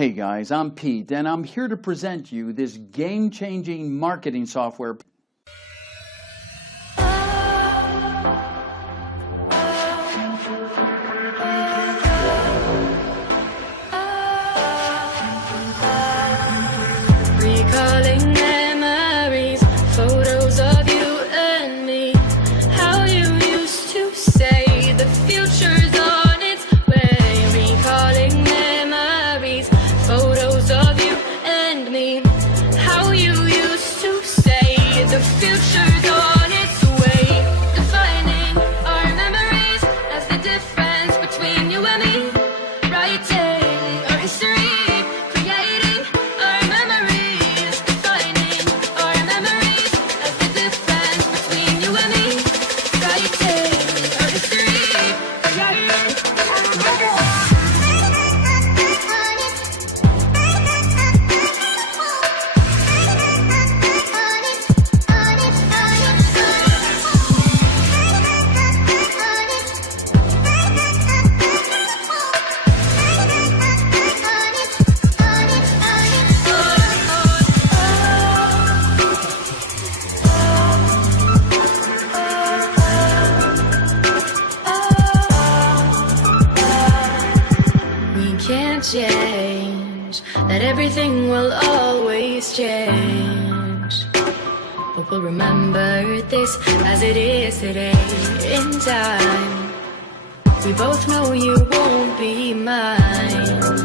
Hey guys, I'm Pete, and I'm here to present you this game-changing marketing software. Recalling memories, photos of you and me, how you used to say the future's on its way. Recalling memories, photos of you and me, how you used to say the future's on its way. Defining our memories as the difference between you and me, writing our history, creating our memories. Defining our memories as the difference between you and me, writing our history, creating our can't change, that everything will always change. But we'll remember this as it is today in time. We both know you won't be mine.